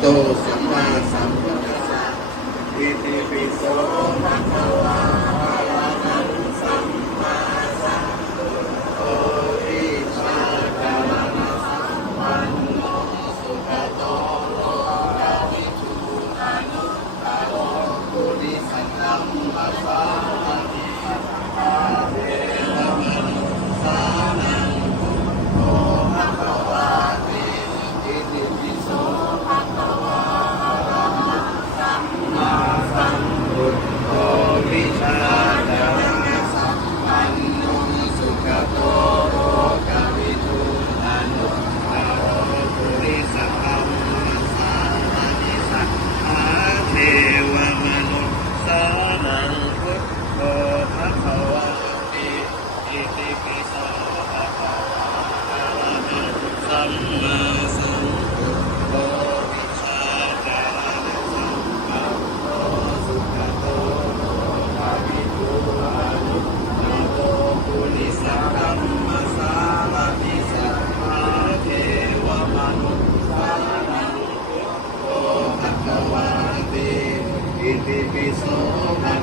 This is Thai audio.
โตสัมมาสัมพุทธัสสะอิติปิโสภะคะวะอะระหังสัมมาสัมพุทโธวิชาจารณะสัมปันโนสุขโตโลกวิทูอนุตตโรปุริสธัมมัสสามิสัทธาเทวมนุสสานังพุทโธภะคะวะติอิติปิโสภะคะวะอะระหังสัมมาสัมพุทโธวิชาจารณะสัมปันโนสุขโตโลกวิทูอนุตตโรปุริสธัมมัสสามิสัทธาเทวมนุสสานังพุทโธภะคะวะติอิติปิโสภะคะวะอะระหังสัมมาสัมพุทโธวิชาจารณะสัมปันโนสุขโตโลกวิทูอนุตตโรปุริสธัมมัสสามิสัทธาเทวมนุสสานังพุทโธภะคะวะติอิติปิโสภะ